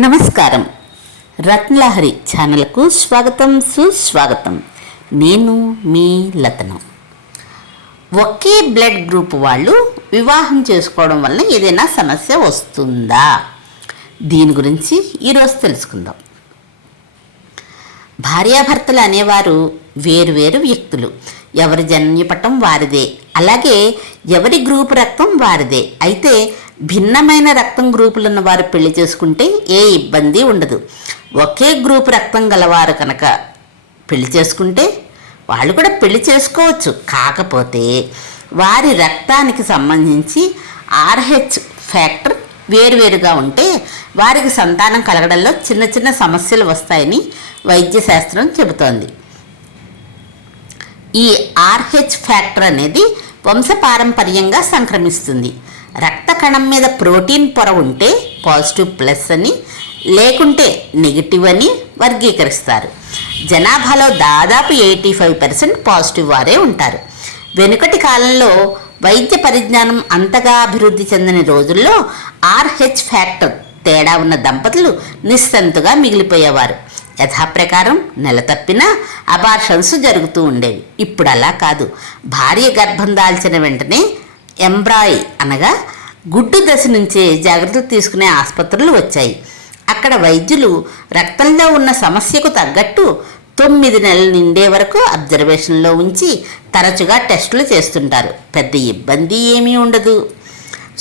నమస్కారం. రత్నలహరి ఛానల్కు స్వాగతం, సుస్వాగతం. నేను మీ లతను. ఒకే బ్లడ్ గ్రూప్ వాళ్ళు వివాహం చేసుకోవడం వల్ల ఏదైనా సమస్య వస్తుందా? దీని గురించి ఈరోజు తెలుసుకుందాం. భార్యాభర్తలు అనేవారు వేరువేరు వ్యక్తులు. ఎవరి జన్యుపటం వారిదే, అలాగే ఎవరి గ్రూపు రక్తం వారిదే. అయితే భిన్నమైన రక్తం గ్రూపులున్న వారు పెళ్లి చేసుకుంటే ఏ ఇబ్బంది ఉండదు. ఒకే గ్రూపు రక్తం గలవారు కనుక పెళ్లి చేసుకుంటే వాళ్ళు కూడా పెళ్లి చేసుకోవచ్చు. కాకపోతే వారి రక్తానికి సంబంధించి RH ఫ్యాక్టర్ వేరువేరుగా ఉంటే వారికి సంతానం కలగడంలో చిన్న చిన్న సమస్యలు వస్తాయని వైద్య శాస్త్రం చెబుతోంది. ఈ RH ఫ్యాక్టర్ అనేది వంశపారంపర్యంగా సంక్రమిస్తుంది. రక్త కణం మీద ప్రోటీన్ పొర ఉంటే పాజిటివ్ ప్లస్ అని, లేకుంటే నెగిటివ్ అని వర్గీకరిస్తారు. జనాభాలో దాదాపు 85% పాజిటివ్ వారే ఉంటారు. వెనుకటి కాలంలో వైద్య పరిజ్ఞానం అంతగా అభివృద్ధి చెందని రోజుల్లో RH ఫ్యాక్టర్ తేడా ఉన్న దంపతులు నిస్సంతుగా మిగిలిపోయేవారు. యథాప్రకారం నెల తప్పినా అబార్షన్స్ జరుగుతూ ఉండేవి. ఇప్పుడు అలా కాదు. భార్య గర్భం దాల్చిన వెంటనే ఎంబ్రాయి అనగా గుడ్డు దశ నుంచే జాగ్రత్తలు తీసుకునే ఆసుపత్రులు వచ్చాయి. అక్కడ వైద్యులు రక్తంలో ఉన్న సమస్యకు తగ్గట్టు 9 నెలలు నిండే వరకు అబ్జర్వేషన్లో ఉంచి తరచుగా టెస్టులు చేస్తుంటారు. పెద్ద ఇబ్బంది ఏమీ ఉండదు.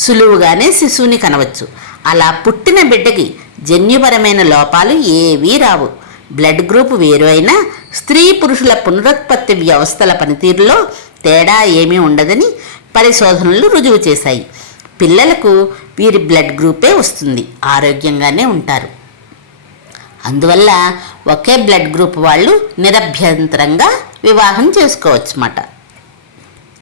సులువుగానే శిశువుని కనవచ్చు. అలా పుట్టిన బిడ్డకి జన్యుపరమైన లోపాలు ఏవీ రావు. బ్లడ్ గ్రూప్ వేరు అయినా స్త్రీ పురుషుల పునరుత్పత్తి వ్యవస్థల పనితీరులో తేడా ఏమీ ఉండదని పరిశోధనలు రుజువు చేశాయి. పిల్లలకు వీరి బ్లడ్ గ్రూపే వస్తుంది, ఆరోగ్యంగానే ఉంటారు. అందువల్ల ఒకే బ్లడ్ గ్రూప్ వాళ్ళు నిరభ్యంతరంగా వివాహం చేసుకోవచ్చు అన్నమాట.